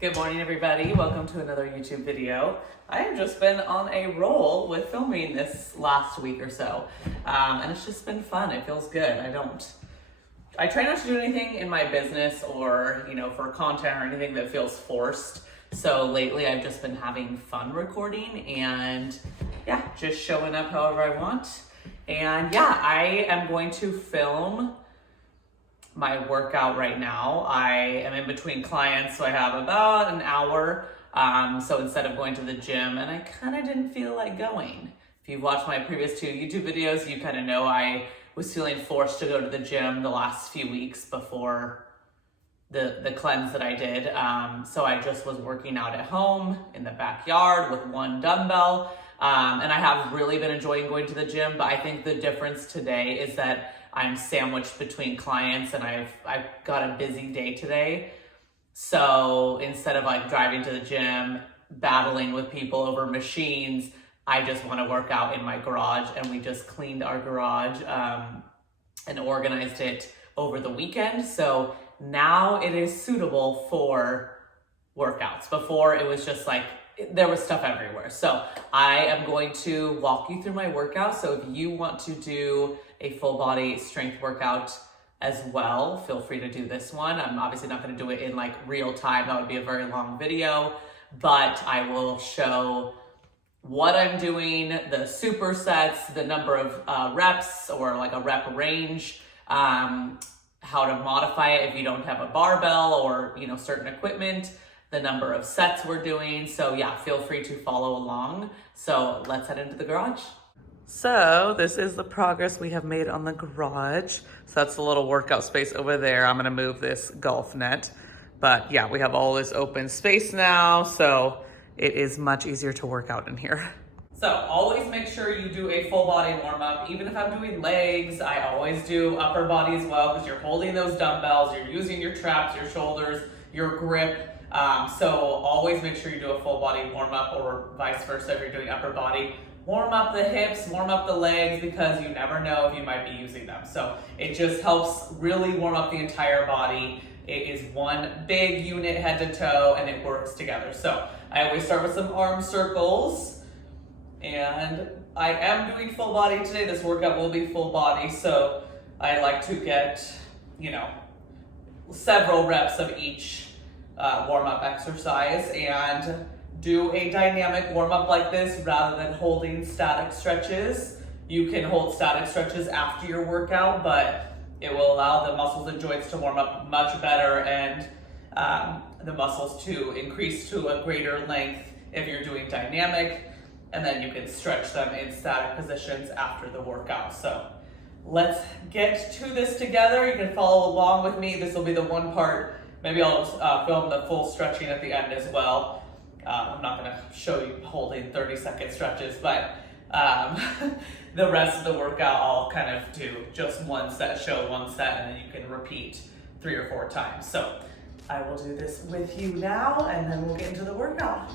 Good morning, everybody. Welcome to another YouTube video. I have just been on a roll with filming this last week or so, and it's just been fun. It feels good. I try not to do anything in my business or, for content or anything that feels forced. So lately I've just been having fun recording and just showing up however I want. And I am going to film my workout right now. I am in between clients, so I have about an hour. So instead of going to the gym, and I kind of didn't feel like going. If you've watched my previous 2 YouTube videos, you kind of know I was feeling forced to go to the gym the last few weeks before the cleanse that I did. So I just was working out at home in the backyard with one dumbbell. And I have really been enjoying going to the gym, but I think the difference today is that I'm sandwiched between clients and I've got a busy day today. So instead of driving to the gym, battling with people over machines, I just want to work out in my garage, and we just cleaned our garage and organized it over the weekend. So now it is suitable for workouts. Before it was just there was stuff everywhere. So I am going to walk you through my workout. So if you want to do a full body strength workout as well, feel free to do this one. I'm obviously not going to do it in real time. That would be a very long video, but I will show what I'm doing, the supersets, the number of reps or a rep range, how to modify it if you don't have a barbell or, certain equipment, the number of sets we're doing. So feel free to follow along. So let's head into the garage. So this is the progress we have made on the garage. So that's the little workout space over there. I'm gonna move this golf net. But we have all this open space now, so it is much easier to work out in here. So always make sure you do a full body warm up. Even if I'm doing legs, I always do upper body as well, because you're holding those dumbbells, you're using your traps, your shoulders, your grip. So always make sure you do a full body warm up, or vice versa if you're doing upper body. Warm up the hips, warm up the legs, because you never know if you might be using them. So it just helps really warm up the entire body. It is one big unit head to toe, and it works together. So I always start with some arm circles, and I am doing full body today. This workout will be full body, so I like to get, several reps of each warm-up exercise and do a dynamic warm-up like this rather than holding static stretches. You can hold static stretches after your workout, but it will allow the muscles and joints to warm up much better, and the muscles to increase to a greater length if you're doing dynamic, and then you can stretch them in static positions after the workout. So let's get to this together. You can follow along with me. This will be the one part. Maybe I'll film the full stretching at the end as well. I'm not going to show you holding 30-second stretches, but the rest of the workout I'll kind of do just one set, show one set, and then you can repeat 3 or 4 times. So I will do this with you now, and then we'll get into the workout.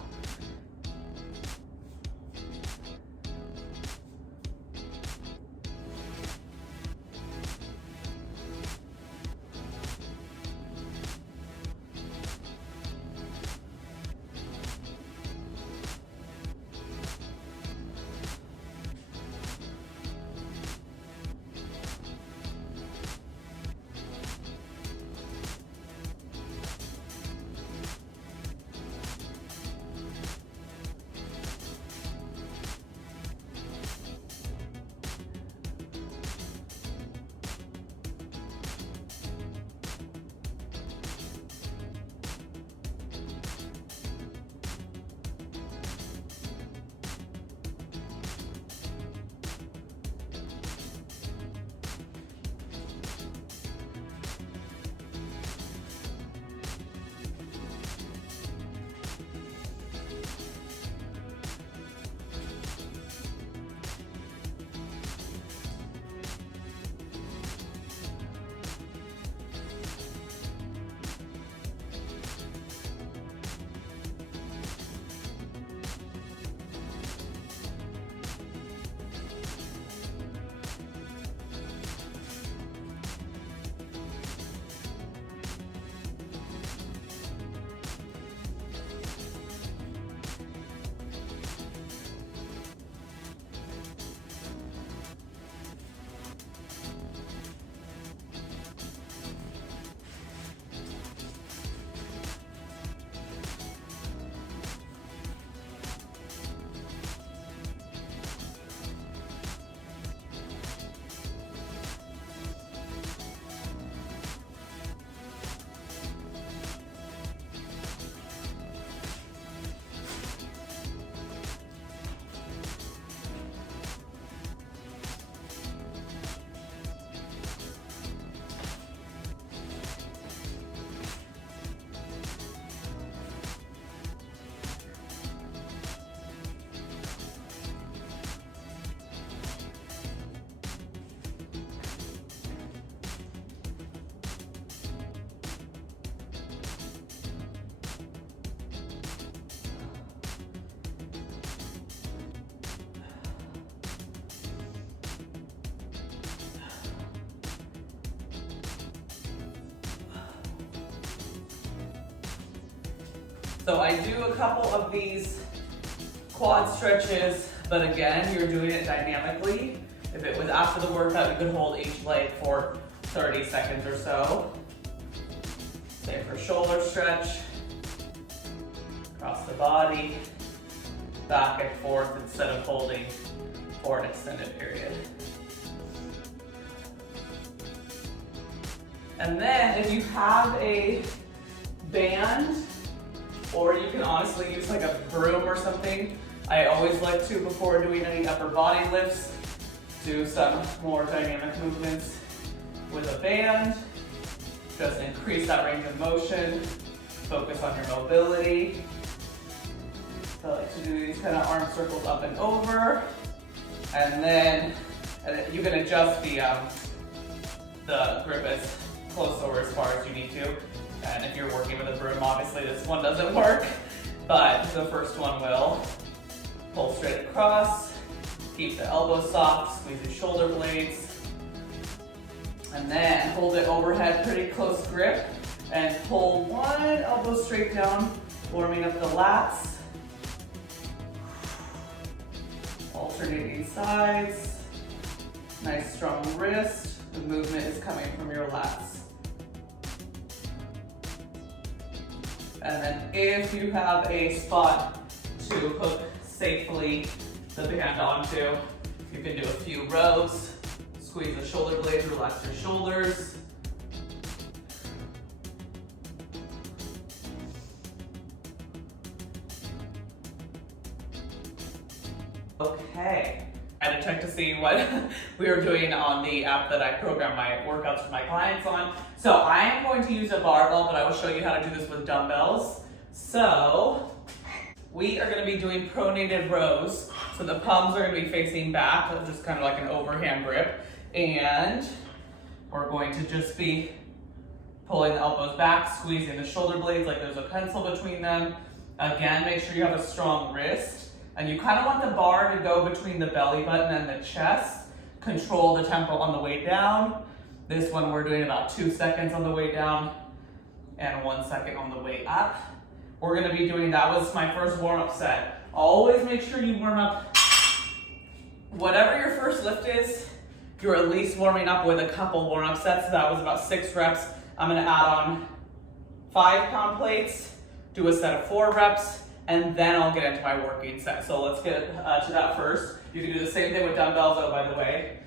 So I do a couple of these quad stretches, but again, you're doing it dynamically. If it was after the workout, you could hold each leg for 30 seconds or so. Same for shoulder stretch, across the body, back and forth instead of holding for an extended period. And then if you have a band, or you can honestly use like a broom or something, I always like to, before doing any upper body lifts, do some more dynamic movements with a band. Just increase that range of motion, focus on your mobility. I like to do these kind of arm circles up and over. And then you can adjust the grip as close or as far as you need to. And if you're working with a broom, obviously this one doesn't work, but the first one will. Pull straight across, keep the elbows soft, squeeze the shoulder blades, and then hold it overhead, pretty close grip, and pull one elbow straight down, warming up the lats. Alternating sides, nice strong wrist. The movement is coming from your lats. And then if you have a spot to hook safely the band onto, you can do a few rows, squeeze the shoulder blades, relax your shoulders. Okay, I had to check to see what we were doing on the app that I program my workouts for my clients on. So I am going to use a barbell, but I will show you how to do this with dumbbells. So we are going to be doing pronated rows. So the palms are going to be facing back, just kind of like an overhand grip. And we're going to just be pulling the elbows back, squeezing the shoulder blades like there's a pencil between them. Again, make sure you have a strong wrist. And you kind of want the bar to go between the belly button and the chest. Control the tempo on the way down. This one we're doing about 2 seconds on the way down and 1 second on the way up. We're gonna be doing, that was my first warm-up set. Always make sure you warm up, whatever your first lift is, you're at least warming up with a couple warm-up sets. So that was about 6 reps. I'm gonna add on 5-pound plates, do a set of 4 reps, and then I'll get into my working set. So let's get to that first. You can do the same thing with dumbbells, oh, by the way.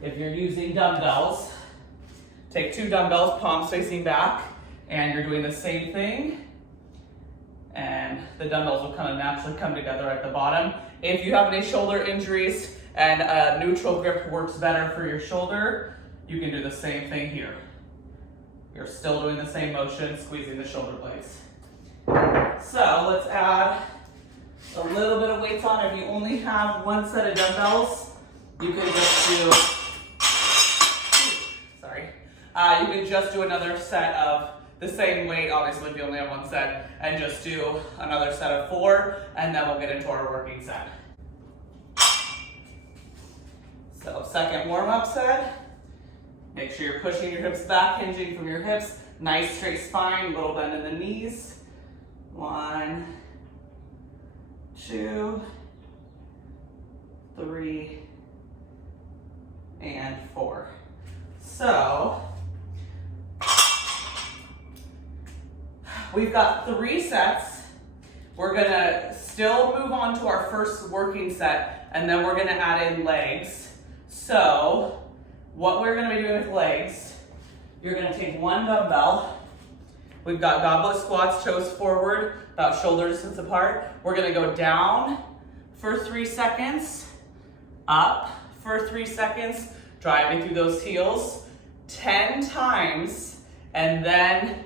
If you're using dumbbells, take 2 dumbbells, palms facing back, and you're doing the same thing. And the dumbbells will kind of naturally come together at the bottom. If you have any shoulder injuries and a neutral grip works better for your shoulder, you can do the same thing here. You're still doing the same motion, squeezing the shoulder blades. So let's add a little bit of weights on. If you only have 1 set of dumbbells, you can just do, you can just do another set of the same weight, obviously if you only have 1 set, and just do another set of 4, and then we'll get into our working set. So second warm-up set, make sure you're pushing your hips back, hinging from your hips, nice straight spine, little bend in the knees. 1, 2, 3, and 4. So we've got 3 sets. We're gonna still move on to our first working set, and then we're gonna add in legs. So what we're gonna be doing with legs, you're gonna take 1 dumbbell. We've got goblet squats, toes forward, about shoulder distance apart. We're gonna go down for 3 seconds, up for 3 seconds, driving through those heels 10 times, and then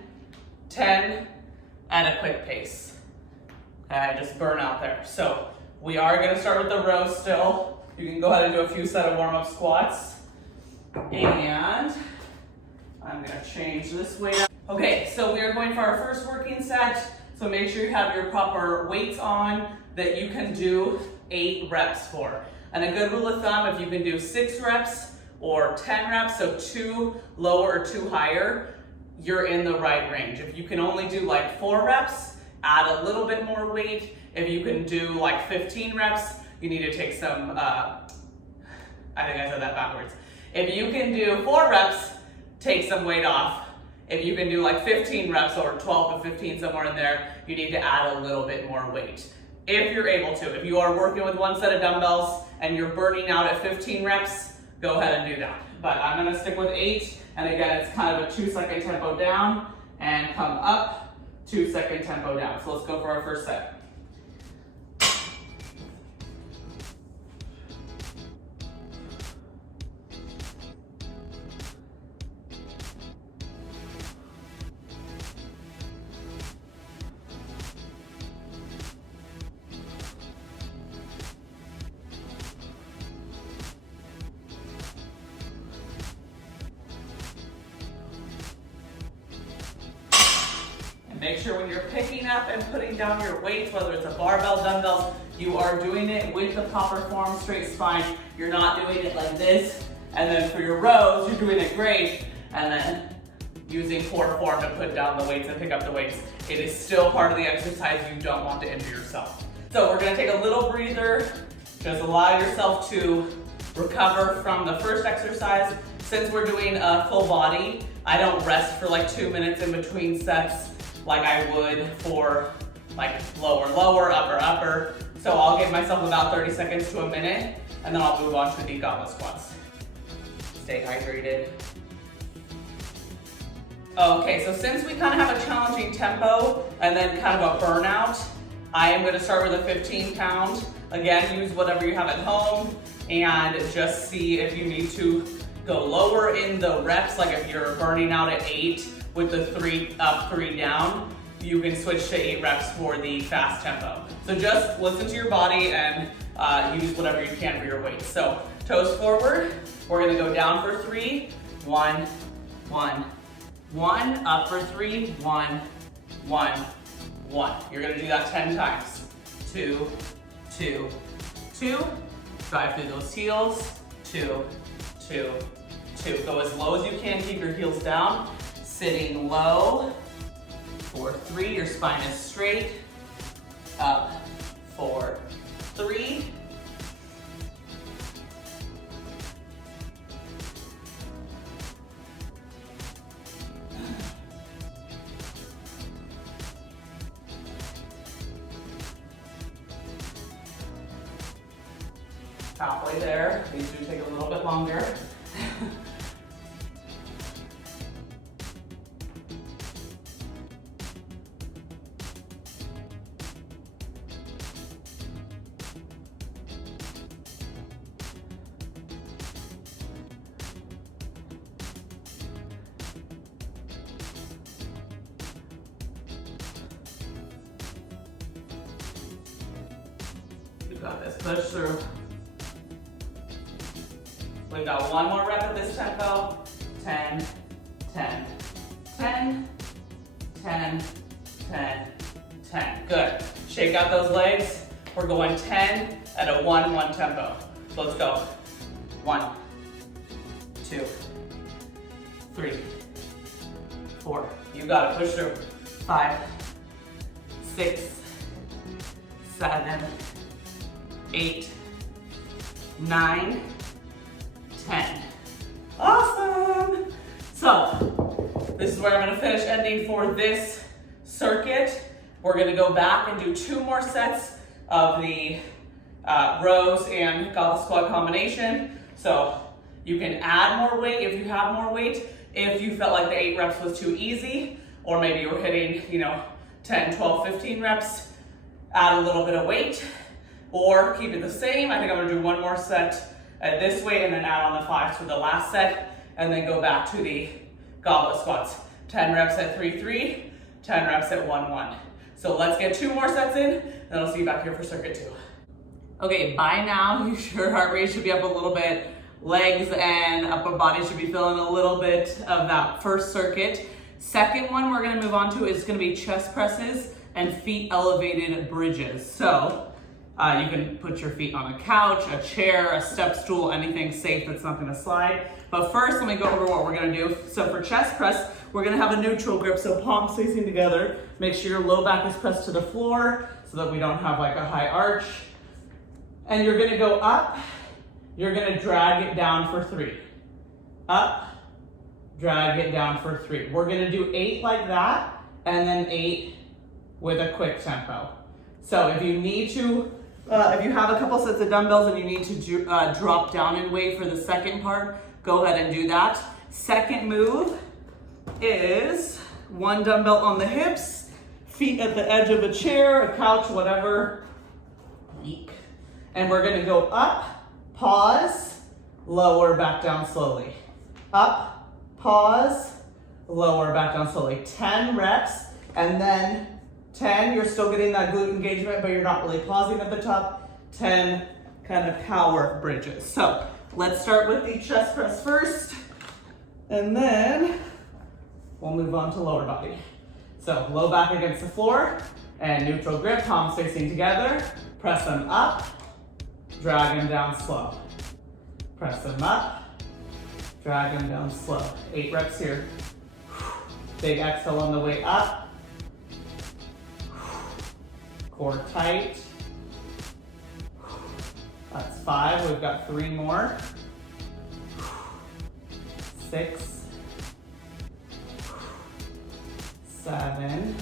10 at a quick pace. Okay, just burn out there. So we are gonna start with the row still. You can go ahead and do a few set of warm-up squats. And I'm gonna change this weight up. Okay, so we are going for our first working set. So make sure you have your proper weights on that you can do 8 reps for. And a good rule of thumb, if you can do 6 reps or 10 reps, so 2 lower or 2 higher, you're in the right range. If you can only do like 4 reps, add a little bit more weight. If you can do like 15 reps, you need to take some, I think I said that backwards. If you can do 4 reps, take some weight off. If you can do like 15 reps or 12 to 15, somewhere in there, you need to add a little bit more weight. If you're able to. If you are working with one set of dumbbells and you're burning out at 15 reps, go ahead and do that. But I'm gonna stick with 8, and again, it's kind of a 2-second tempo down and come up, 2-second tempo down. So let's go for our first set. Make sure when you're picking up and putting down your weights, whether it's a barbell, dumbbells, you are doing it with the proper form, straight spine. You're not doing it like this. And then for your rows, you're doing it great. And then using poor form to put down the weights and pick up the weights. It is still part of the exercise. You don't want to injure yourself. So we're gonna take a little breather. Just allow yourself to recover from the first exercise. Since we're doing a full body, I don't rest for like 2 minutes in between sets like I would for like lower, lower, upper, upper. So I'll give myself about 30 seconds to a minute, and then I'll move on to the goblet squats. Stay hydrated. Okay, so since we kind of have a challenging tempo and then kind of a burnout, I am gonna start with a 15-pound. Again, use whatever you have at home and just see if you need to go lower in the reps. Like if you're burning out at 8, with the 3 up, 3 down, you can switch to 8 reps for the fast tempo. So just listen to your body and use whatever you can for your weight. So toes forward, we're gonna go down for 3, 1, 1, 1, up for 3, 1, 1, 1. You're gonna do that 10 times. 2, 2, 2. Drive through those heels. 2, 2, 2. Go as low as you can, keep your heels down. Sitting low for 3, your spine is straight, up for 3, halfway there. These do take a little bit longer. You got this, push through. We've got one more rep at this tempo. 10, 10, 10, 10, 10, 10. Good. Shake out those legs. We're going 10 at a 1-1 tempo. So let's go. 1, 2, 3, 4. You got it. Push through. 5, 6, 7, 8, 9, 10. Awesome. So this is where I'm going to finish ending for this circuit. We're going to go back and do 2 more sets of the rows and goblet squat combination. So you can add more weight if you have more weight. If you felt like the 8 reps was too easy, or maybe you were hitting, 10, 12, 15 reps, add a little bit of weight, or keep it the same. I think I'm gonna do 1 more set at this weight and then add on the 5s for the last set, and then go back to the goblet squats. 10 reps at 3-3, 10 reps at 1-1. So let's get 2 more sets in, then I'll see you back here for circuit 2. Okay, by now your heart rate should be up a little bit. Legs and upper body should be feeling a little bit of that first circuit. Second one we're gonna move on to is gonna be chest presses and feet elevated bridges. So you can put your feet on a couch, a chair, a step stool, anything safe that's not gonna slide. But first, let me go over what we're gonna do. So for chest press, we're gonna have a neutral grip, so palms facing together. Make sure your low back is pressed to the floor so that we don't have like a high arch. And you're gonna go up, you're gonna drag it down for 3. Up, drag it down for 3. We're gonna do 8 like that, and then 8 with a quick tempo. So if you need to, if you have a couple sets of dumbbells and you need to drop down in weight for the second part, go ahead and do that. Second move is 1 dumbbell on the hips, feet at the edge of a chair, a couch, whatever. Eek. And we're gonna go up, pause, lower, back down slowly. Up, pause, lower, back down slowly. 10 reps, and then 10, you're still getting that glute engagement, but you're not really pausing at the top. 10 kind of power bridges. So let's start with the chest press first, and then we'll move on to lower body. So low back against the floor, and neutral grip, palms facing together. Press them up, drag them down slow. Press them up, drag them down slow. 8 reps here. Big exhale on the way up. Core tight. That's 5, we've got 3 more. 6, 7.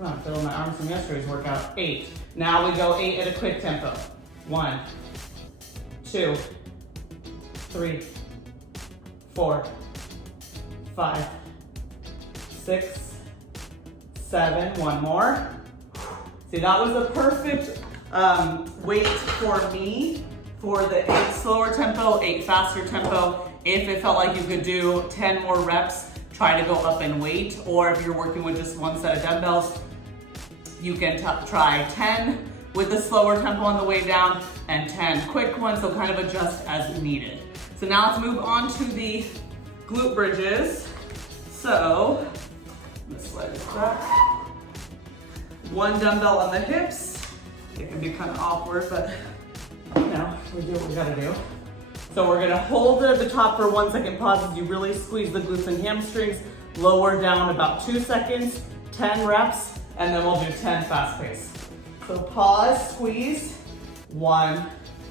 Oh, I'm feeling my arms from yesterday's workout. 8. Now we go 8 at a quick tempo. 1, 2, 3, 4, 5, 6, 7, 1 more. See, that was the perfect weight for me for the 8 slower tempo, 8 faster tempo. If it felt like you could do 10 more reps, try to go up in weight, or if you're working with just 1 set of dumbbells, you can try 10 with the slower tempo on the way down and 10 quick ones, so kind of adjust as needed. So now let's move on to the glute bridges. So, let's slide this back. 1 dumbbell on the hips. It can be kind of awkward, but you know, we do what we gotta do. So we're gonna hold it at the top for 1 second, pause as you really squeeze the glutes and hamstrings. Lower down about 2 seconds, 10 reps, and then we'll do 10 fast pace. So pause, squeeze, 1,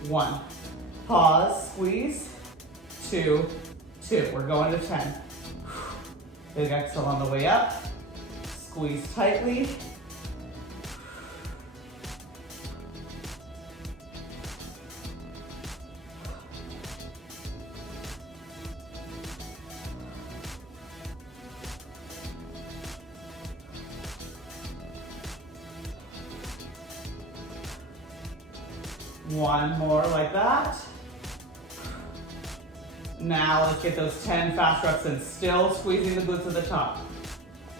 1. Pause, squeeze, 2, 2. We're going to 10. Big exhale on the way up. Squeeze tightly. One more like that. Now let's get those 10 fast reps in, still squeezing the glutes at the top.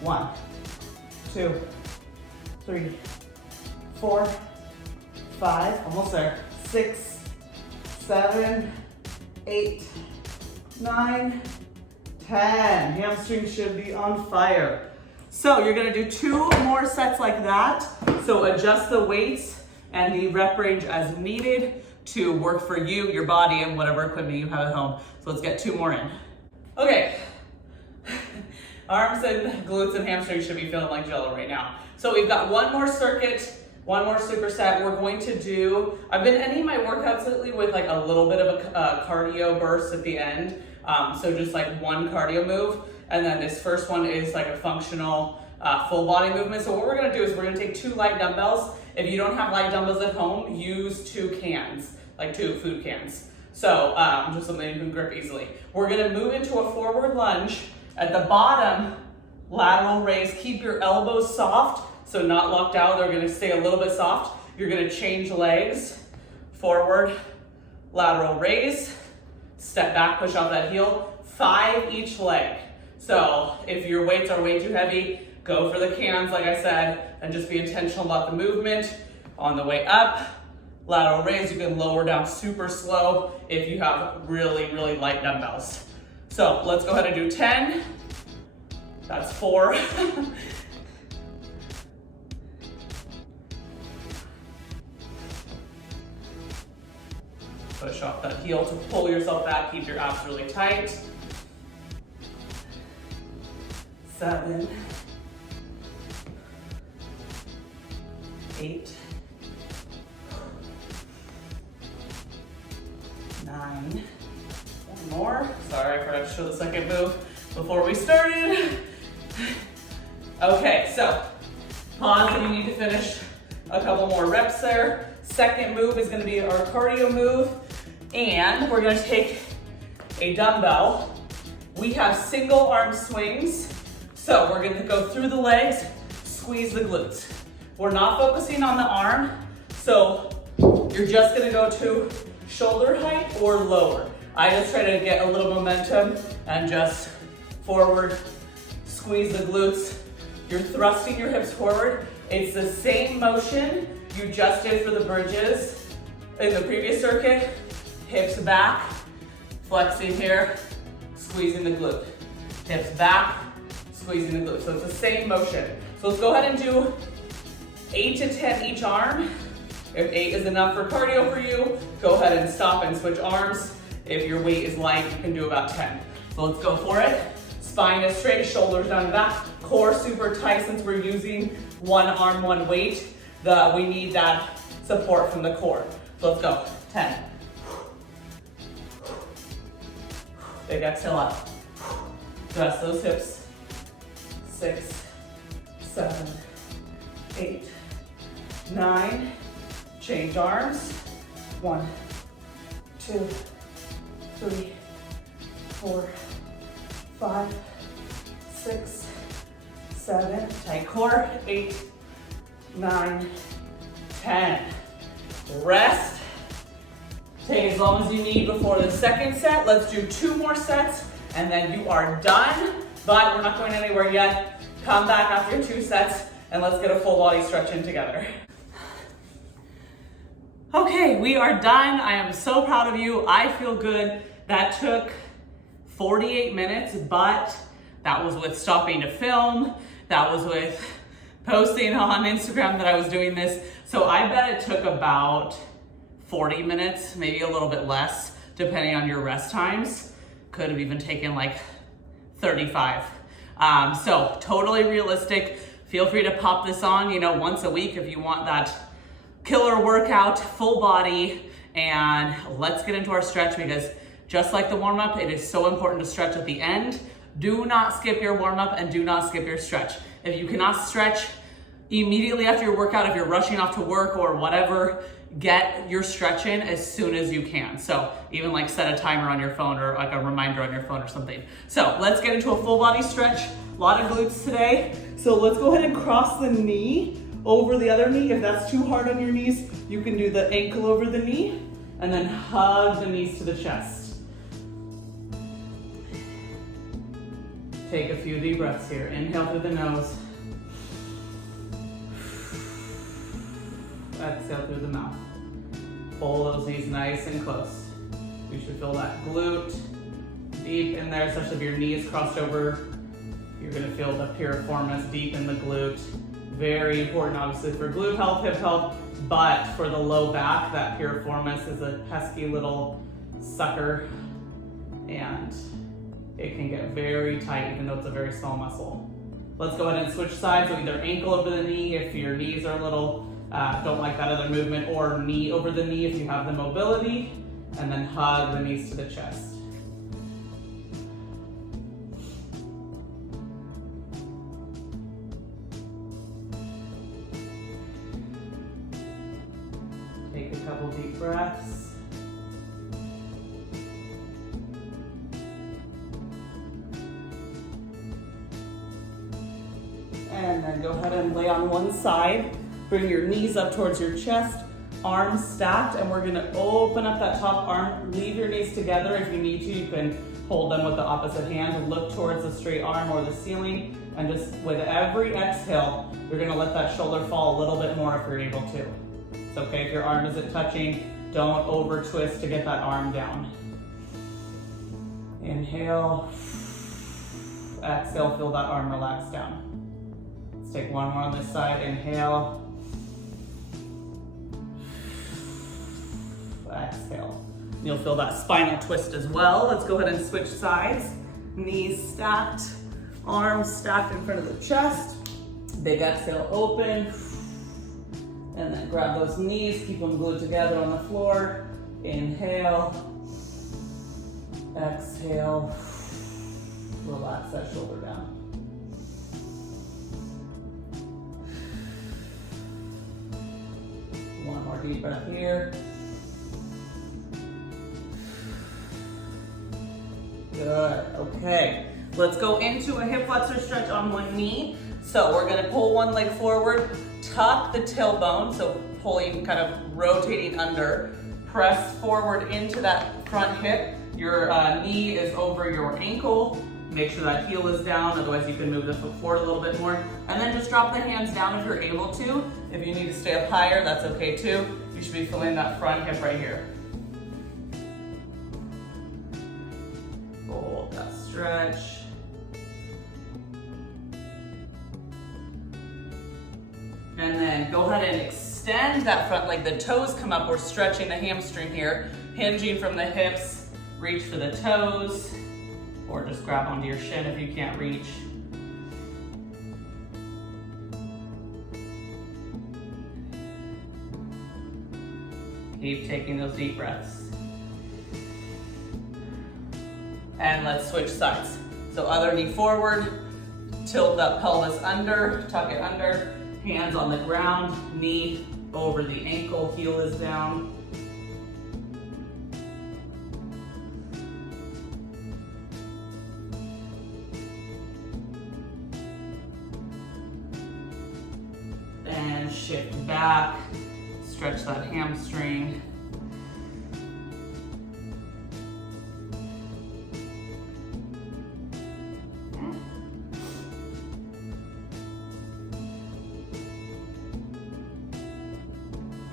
1, 2, 3, 4, 5, almost there. 6, 7, 8, 9, 10. Hamstrings should be on fire. So you're gonna do 2 more sets like that. So adjust the weights and the rep range as needed to work for you, your body, and whatever equipment you have at home. So let's get 2 more in. Okay. Arms and glutes and hamstrings should be feeling like jello right now. So we've got 1 more circuit, 1 more superset. We're going to do, I've been ending my workouts lately with like a little bit of a cardio burst at the end. So just like 1 cardio move. And then this first one is like a functional full body movement. So what we're gonna do is we're gonna take 2 light dumbbells. If you don't have light dumbbells at home, use 2 cans, like 2 food cans. So just something you can grip easily. We're gonna move into a forward lunge. At the bottom, lateral raise. Keep your elbows soft, so not locked out. They're gonna stay a little bit soft. You're gonna change legs, forward, lateral raise, step back, push off that heel. 5 each leg. So if your weights are way too heavy, go for the cans, like I said, and just be intentional about the movement. On the way up, lateral raise, you can lower down super slow if you have really, really light dumbbells. So let's go ahead and do 10. That's 4. Push off that heel to pull yourself back, keep your abs really tight. 7, 8, 9, one more. Sorry, I forgot to show the second move before we started. Okay, so pause if you need to finish a couple more reps there. Second move is gonna be our cardio move, and we're gonna take a dumbbell. We have single arm swings, so we're gonna go through the legs, squeeze the glutes. We're not focusing on the arm, so you're just gonna go to shoulder height or lower. I just try to get a little momentum and just forward, squeeze the glutes. You're thrusting your hips forward. It's the same motion you just did for the bridges in the previous circuit. Hips back, flexing here, squeezing the glute. Hips back, squeezing the glute. So it's the same motion. So let's go ahead and do 8 to 10 each arm. If 8 is enough for cardio for you, go ahead and stop and switch arms. If your weight is light, you can do about 10. So let's go for it. Spine is straight, shoulders down and back. Core super tight since we're using one arm, one weight. We need that support from the core. So let's go, 10. Big exhale up. Press those hips. 6, 7, 8, 9. Change arms. 1, 2, 3, 4, 5, 6, 7. Tight core. 8, 9, 10. Rest. Take as long as you need before the second set. Let's do 2 more sets and then you are done, but we're not going anywhere yet. Come back after 2 sets and let's get a full body stretch in together. Okay, we are done. I am so proud of you. I feel good. That took 48 minutes, but that was with stopping to film. That was with posting on Instagram that I was doing this. So I bet it took about 40 minutes, maybe a little bit less, depending on your rest times. Could have even taken like 35. So totally realistic. Feel free to pop this on, once a week if you want that killer workout, full body, and let's get into our stretch because just like the warm-up, it is so important to stretch at the end. Do not skip your warm-up and do not skip your stretch. If you cannot stretch immediately after your workout, if you're rushing off to work or whatever, get your stretch in as soon as you can. So even like set a timer on your phone or like a reminder on your phone or something. So let's get into a full body stretch. A lot of glutes today. So let's go ahead and cross the knee over the other knee. If that's too hard on your knees, you can do the ankle over the knee and then hug the knees to the chest. Take a few deep breaths here. Inhale through the nose. Exhale through the mouth. Pull those knees nice and close. You should feel that glute deep in there, especially if your knee is crossed over. You're gonna feel the piriformis deep in the glute. Very important, obviously, for glute health, hip health, but for the low back, that piriformis is a pesky little sucker, and it can get very tight, even though it's a very small muscle. Let's go ahead and switch sides, so either ankle over the knee if your knees are a little, don't like that other movement, or knee over the knee if you have the mobility, and then hug the knees to the chest. Take a couple deep breaths. And then go ahead and lay on one side. Bring your knees up towards your chest, arms stacked, and we're gonna open up that top arm. Leave your knees together. If you need to, you can hold them with the opposite hand. Look towards the straight arm or the ceiling, and just with every exhale, you're gonna let that shoulder fall a little bit more if you're able to. It's okay if your arm isn't touching. Don't over twist to get that arm down. Inhale. Exhale, feel that arm relax down. Let's take one more on this side. Inhale. Exhale. You'll feel that spinal twist as well. Let's go ahead and switch sides. Knees stacked, Arms stacked in front of the chest. Big exhale, open. And then grab those knees, keep them glued together on the floor. Inhale. Exhale. Relax that shoulder down. One more deep breath here. Good, okay. Let's go into a hip flexor stretch on one knee. So we're gonna pull one leg forward, tuck the tailbone, so pulling, kind of rotating under. Press forward into that front hip. Your knee is over your ankle. Make sure that heel is down, otherwise you can move the foot forward a little bit more. And then just drop the hands down if you're able to. If you need to stay up higher, that's okay too. You should be feeling that front hip right here. Hold that stretch. And then go ahead and extend that front leg. The toes come up. We're stretching the hamstring here. Hinging from the hips, reach for the toes, or just grab onto your shin if you can't reach. Keep taking those deep breaths. And let's switch sides. So other knee forward, tilt that pelvis under, tuck it under, hands on the ground, knee over the ankle, heel is down. And shift back, stretch that hamstring.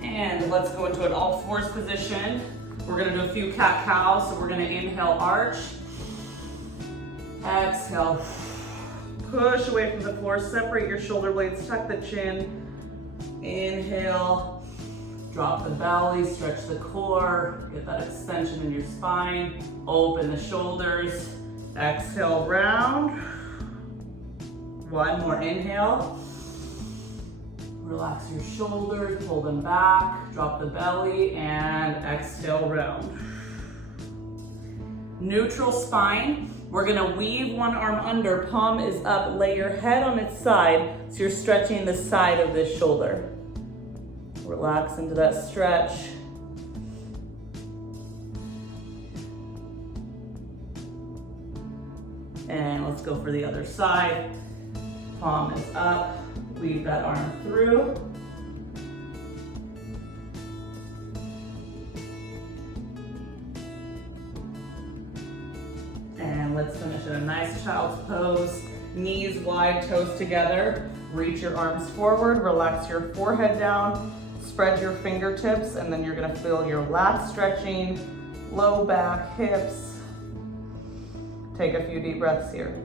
And let's go into an all fours position. We're gonna do a few cat cows. So we're gonna inhale, arch. Exhale, push away from the floor, separate your shoulder blades, tuck the chin. Inhale, drop the belly, stretch the core, get that extension in your spine, open the shoulders. Exhale, round. One more inhale. Relax your shoulders, pull them back, drop the belly, and exhale, round. Neutral spine. We're gonna weave one arm under, palm is up, lay your head on its side, so you're stretching the side of this shoulder. Relax into that stretch. And let's go for the other side. Palm is up. Weave that arm through. And let's finish in a nice child's pose. Knees wide, toes together. Reach your arms forward, relax your forehead down, spread your fingertips, and then you're gonna feel your lats stretching, low back, hips. Take a few deep breaths here.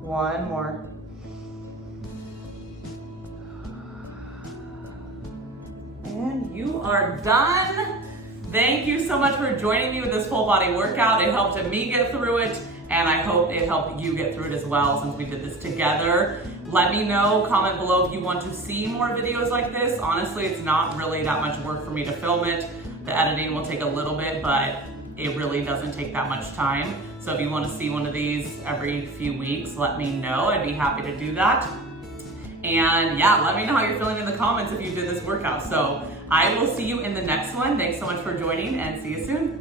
One more. And you are done. Thank you so much for joining me with this full body workout. It helped me get through it, and I hope it helped you get through it as well since we did this together. Let me know, comment below if you want to see more videos like this. Honestly, it's not really that much work for me to film it. The editing will take a little bit, but it really doesn't take that much time. So if you want to see one of these every few weeks, let me know. I'd be happy to do that. And yeah, let me know how you're feeling in the comments if you did this workout. So I will see you in the next one. Thanks so much for joining, and see you soon.